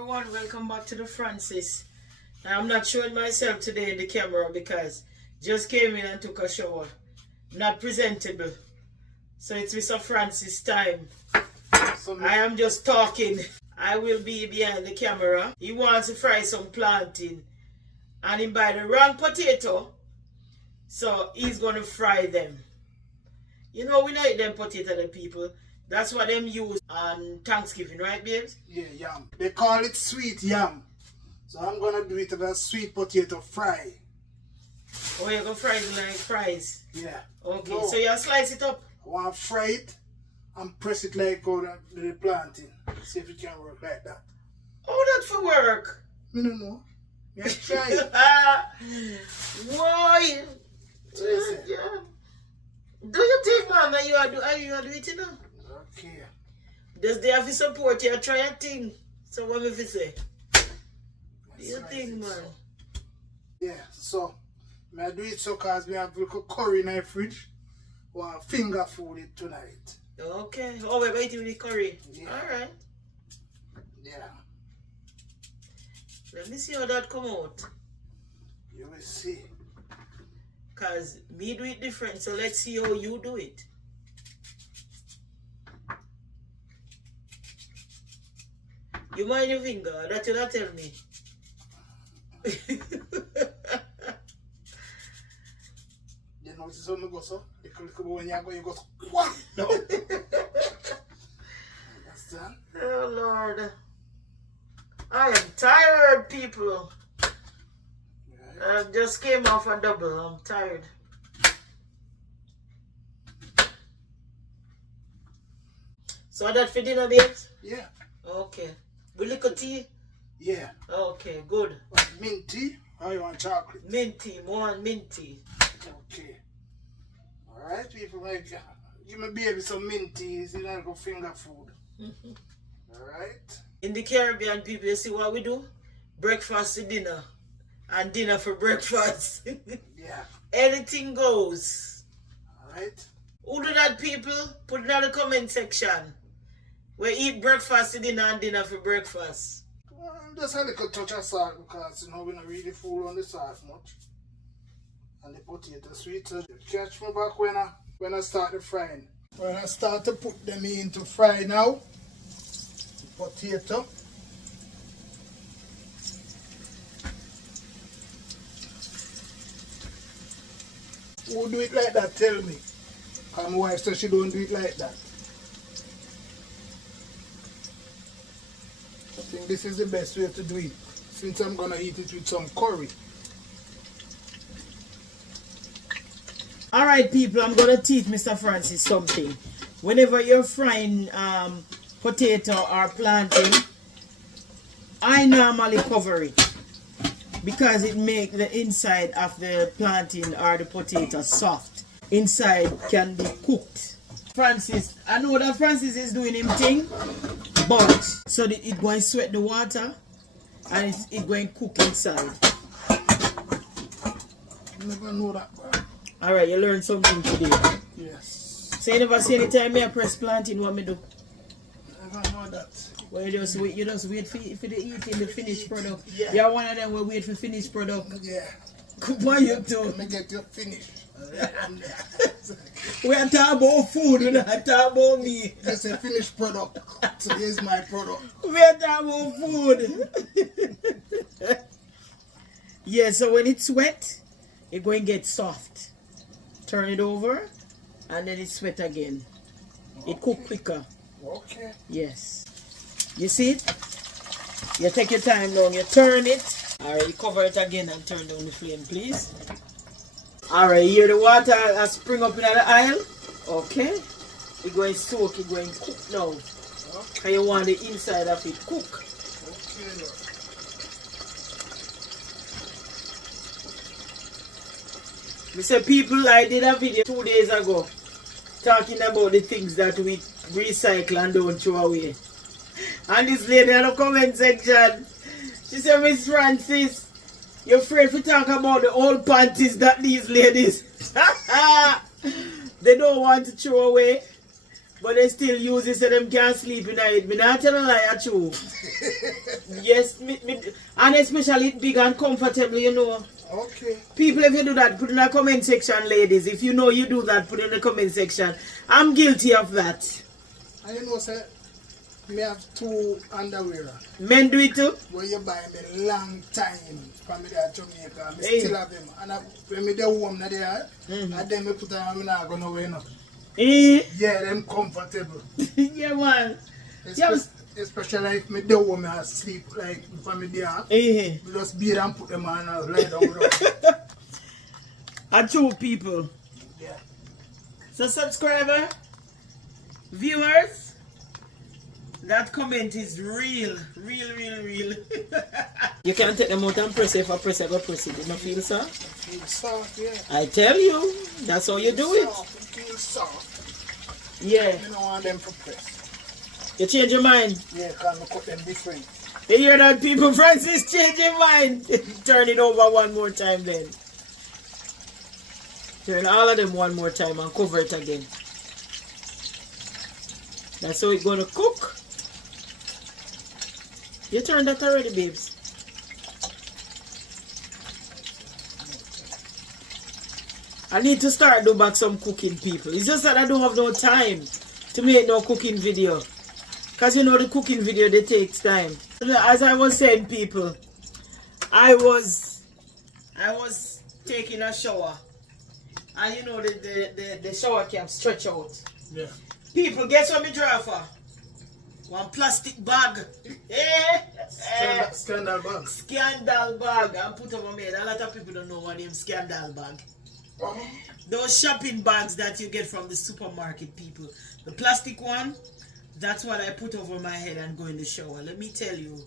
everyone, welcome back to the Francis. I'm not showing myself today in the camera because just came in and took a shower. Not presentable. So it's Mr. Francis time. I am just talking. I will be behind the camera. He wants to fry some plantain and he buy the wrong potato. So he's going to fry them. You know, we don't eat them potato, the people. That's what them use on Thanksgiving, right, babes? Yeah, yam. They call it sweet yam. So I'm gonna do it with a sweet potato fry. Oh, you're gonna fry it like fries? Yeah. Okay, No. so you slice it up? I want to fry it and press it like how the plantain. See if it can work like that. Oh, that for work? I don't know. Yeah, try it. Why? Yeah. Do you think, man, that you are do it, you know? Okay. Does they have to support you? Try a thing. So what if you say? Do you Slice think, it man? so. Yeah, so I do it so because we have little curry in the fridge. Want finger food it tonight. Okay. Oh, we're going to eat with the curry. Yeah. Alright. Yeah. Let me see how that come out. You will see. Because me do it different, so let's see how you do it. You mind your finger? That you not tell me. You know, this is how I go so. When you go squat. No. Understand? Oh Lord. I am tired, people. I just came off a double. I'm tired. So that for dinner, babes? Yeah. Okay. With liquor tea? Yeah. Okay, good. Mint tea or you want chocolate? Minty, more minty. Okay. Alright, people, like, give my baby some mint tea. It's like a finger food. Alright? In the Caribbean, people, you see what we do? Breakfast to dinner. And dinner for breakfast. Yeah. Anything goes. Alright? Who do that, people? Put it in the comment section. We eat breakfast to dinner and dinner for breakfast. Well, just a little touch of salt because, you know, we're not really full on the salt much. And the potato sweet. So catch me back when I start the frying. When I start to put them into fry now. Potato. Who do it like that? Tell me. And my wife says she don't do it like that. I think this is the best way to do it. Since I'm gonna eat it with some curry. Alright, people, I'm going to teach Mr. Francis something. Whenever you're frying potato or plantain, I normally cover it because it makes the inside of the plantain or the potato soft. Inside can be cooked. Francis, I know that Francis is doing him thing, but so that it going to sweat the water and it's going to cook inside. I never know that, man. Alright, you learned something today. Yes. So you never see any time me I press plantain, what me do? I never know that. Well, you just wait for the eating the finished product. Yeah. You're one of them will wait for finished product. Yeah. Why you do? Let me get you finished. We are talking about food, we're not talking about me. It's a finished product. So here's my product. We are talking about food. Yeah, so when it's wet, it's going to get soft. Turn it over, and then it's wet again. Okay. It cook quicker. Okay. Yes. You see it? You take your time now, you turn it. Alright, you cover it again and turn down the flame, please. Alright, here the water has spring up in the aisle. Okay. It's going to soak, it's going to cook now. Okay. And you want the inside of it cook. Okay. We said, people, I did a video 2 days ago talking about the things that we recycle and don't throw away. And this lady in the comment section, she said, Miss Francis, you're afraid to talk about the old panties that these ladies, they don't want to throw away. But they still use it so them can't sleep in it. Me not tell a lie at you. Yes, and especially it big and comfortable, you know. Okay. People, if you do that, put in the comment section, ladies. If you know you do that, put in the comment section. I'm guilty of that. And you know, sir, me have 2 underwear. Men do it too? When you buy me long time from me there Jamaica, I still have them. And when me there home there, and then me put on, I'm not going to wear nothing. Yeah, them comfortable. Yeah, man. Especially if me there home I sleep like from me there. We just beat and put them on and lie down. And 2 people. Yeah. So subscriber, viewers, that comment is real. You can take them out and press it. If I press it, I go press it. You don't feel so? It feels soft, yeah. I tell you, that's how you do it. It feels soft. Yeah. You don't want them to press. You change your mind? Yeah, because I cut them different. You hear that, people? Francis, change your mind. Turn it over one more time then. Turn all of them one more time and cover it again. That's how it's gonna cook. You turned that already, babes. I need to start do back some cooking, people. It's just that I don't have no time to make no cooking video. Because you know the cooking video, they takes time. As I was saying, people, I was taking a shower. And you know the shower cap stretch out. Yeah. People, guess what me draw for? One plastic bag. Scandal bag. Scandal bag. And put over me. A lot of people don't know what name scandal bag. Those shopping bags that you get from the supermarket, people. The plastic one, that's what I put over my head and go in the shower. Let me tell you,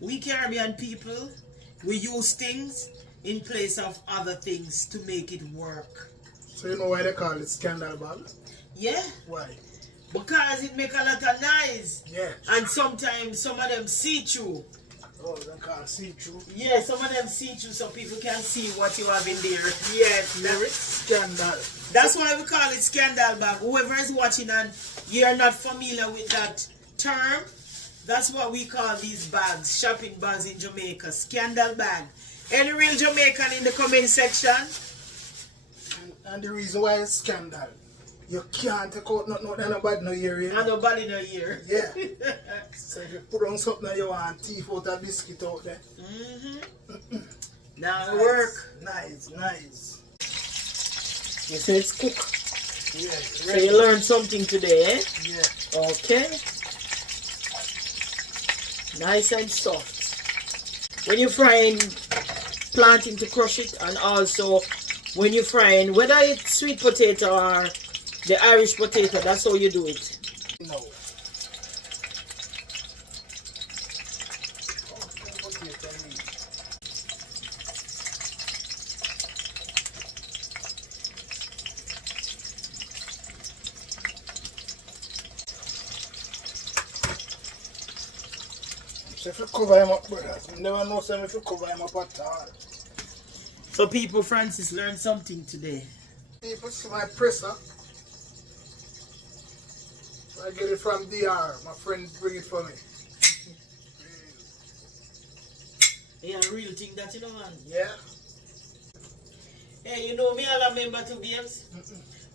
we Caribbean people, we use things in place of other things to make it work. So you know why they call it scandal bag? Yeah. Why? Because it make a lot of noise. Yeah. And sometimes some of them see through. Oh, they can't see through. Yeah, some of them see through so people can see what you have in there. Yes, lyrics. Scandal. That's why we call it scandal bag. Whoever is watching and you're not familiar with that term, that's what we call these bags, shopping bags in Jamaica. Scandal bag. Any real Jamaican in the comment section? And the reason why it's scandal, you can't take out nothing that nobody no hear. And nobody no hear. Yeah. So if you put on something that you want teeth out a biscuit out there. Now nice. Work. Nice. You say it's cook. Yeah. So you learned something today, eh? Yeah. Okay. Nice and soft. When you're frying, planting to crush it, and also when you're frying, whether it's sweet potato or the Irish potato, that's how you do it. No. So if you cover him up, brothers, you never know if you cover him up at all. So people, Francis learned something today. People see my presser. I get it from DR. My friend bring it for me. Yeah, real thing that you know, man. Yeah. Hey, you know me, I remember two games.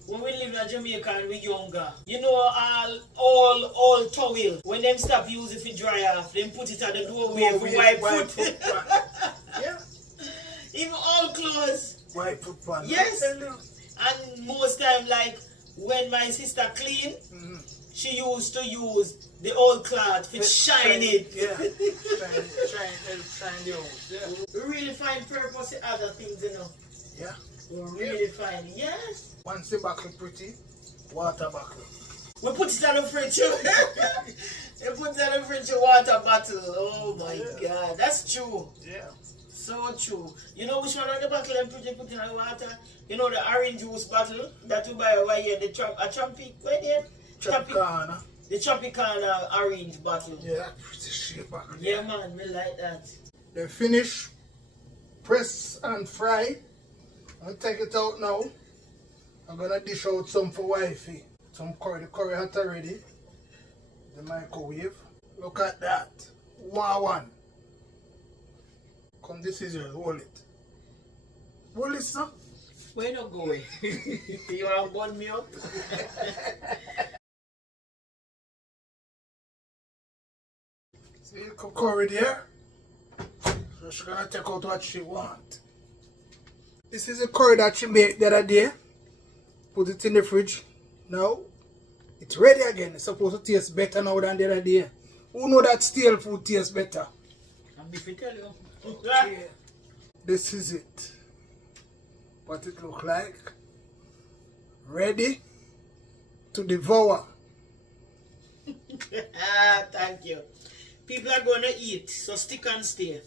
When we live in Jamaica and we younger, you know all towel. When them stop use it for dry off, them put it at the doorway for wipe foot. Yeah. Even all clothes. Wipe foot pan. Yes. And most time, like when my sister clean, she used to use the old cloth to shine it. Yeah. shine the old. Yeah. We really find purpose in other things, you know. Yeah. We really find, yes. Once the buckle pretty, water buckle. We put it on the fridge. We put it on the fridge, water bottle. Oh my God, that's true. Yeah. So true. You know which one on the bottle and put it in the water? You know the orange juice bottle that you buy over here, the Tropicana. The Tropicana orange bottle. Yeah, pretty shape bottle. Yeah, man, me like that. They finish, press and fry. I'll take it out now. I'm gonna dish out some for wifey. some curry. The curry hot already. The microwave. Look at that. One. Come, this is yours. Hold it. Hold it, sir. Where you not going? You want to burn me up? See the curry there? So she's gonna take out what she want. This is the curry that she made the other day. Put it in the fridge. Now, it's ready again. It's supposed to taste better now than the other day. Who know that stale food tastes better? I'm beefy tell you. Okay. This is it. What it look like. Ready to devour. Thank you. People are going to eat, so stick and stay.